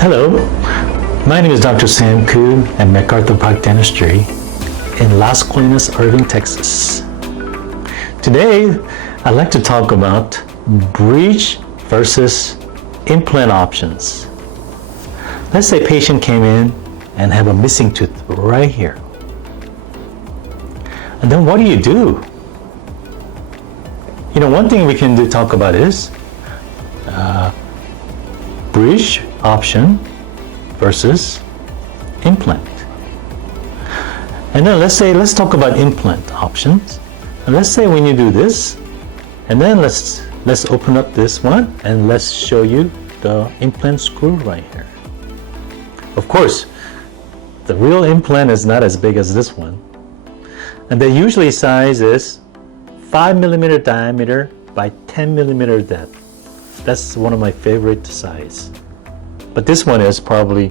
Hello, my name is Dr. Sam Koo at MacArthur Park Dentistry in Las Colinas, Irving, Texas. Today, I'd like to talk about bridge versus implant options. Let's say a patient came in and have a missing tooth right here. And then what do? One thing we can talk about is bridge option versus implant. And then let's talk about implant options. And let's say when you do this, and then let's open up this one and let's show you the implant screw right here. Of course, the real implant is not as big as this one. And the usually size is 5mm diameter by 10mm depth. That's one of my favorite size. But this one is probably,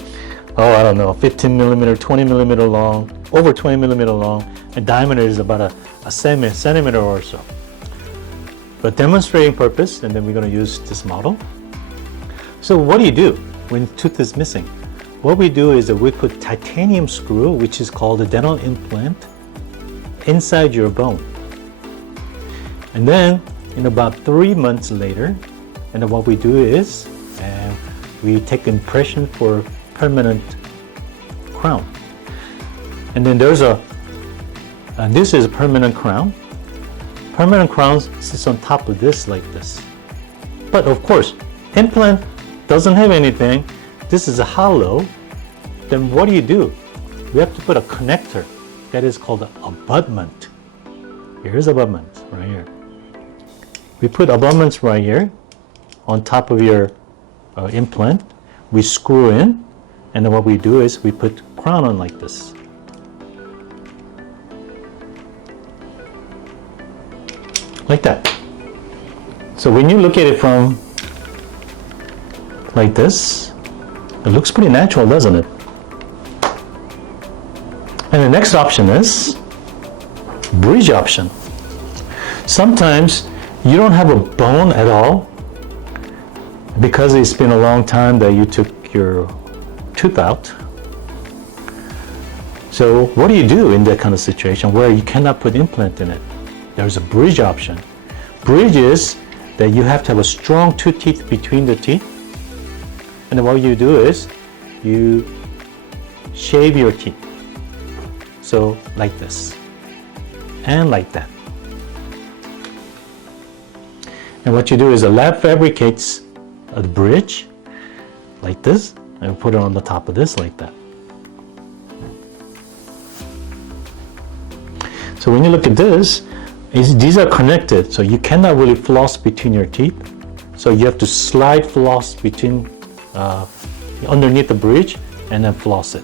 15mm, 20mm long, over 20mm long, and diameter is about a centimeter or so. But demonstrating purpose, and then we're going to use this model. So what do you do when tooth is missing? What we do is that we put titanium screw, which is called a dental implant, inside your bone. And then in about 3 months later, and then what we do is we take impression for permanent crown. And then this is a permanent crown. Permanent crown sits on top of this like this. But of course, implant doesn't have anything. This is a hollow. Then what do? We have to put a connector that is called an abutment. Here's abutment right here. We put abutments right here on top of your implant. We screw in, and then what we do is we put crown on like this. Like that. So when you look at it from like this, it looks pretty natural, doesn't it? And the next option is bridge option. Sometimes you don't have a bone at all because it's been a long time that you took your tooth out. So what do you do in that kind of situation where you cannot put implant in it? There's a bridge option. Bridge is that you have to have a strong two teeth between the teeth. And then what you do is you shave your teeth. So like this and like that. And what you do is the lab fabricates a bridge like this and put it on the top of this like that. So when you look at this, these are connected, so you cannot really floss between your teeth. So you have to slide floss between underneath the bridge and then floss it.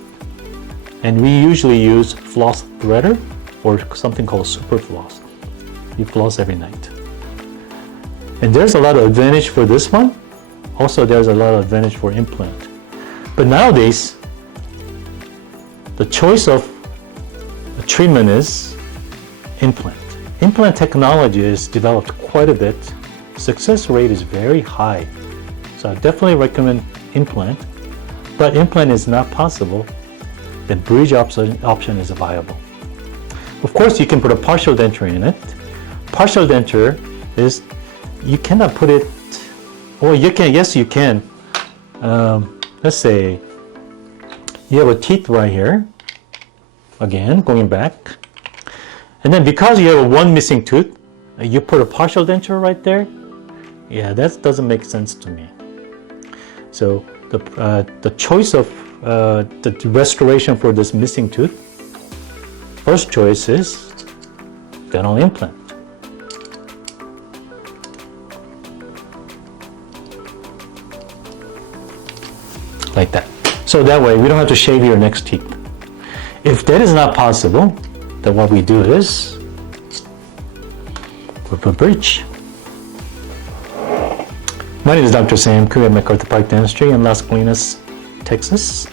And we usually use floss threader or something called super floss. You floss every night. And there's a lot of advantage for this one. Also, there's a lot of advantage for implant. But nowadays, the choice of treatment is implant. Implant technology is developed quite a bit. Success rate is very high. So I definitely recommend implant. But implant is not possible. The bridge option is viable. Of course, you can put a partial denture in it. Partial denture is, you cannot put it, or you can, yes you can. Let's say you have a teeth right here, again going back, and then because you have one missing tooth, you put a partial denture right there. Yeah, that doesn't make sense to me. So the choice of the restoration for this missing tooth, first choice is dental implant. Like that. So that way we don't have to shave your next teeth. If that is not possible, then what we do is we put bridge. My name is Dr. Sam Koo at MacArthur Park Dentistry in Las Colinas, Texas.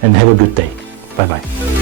And have a good day. Bye-bye.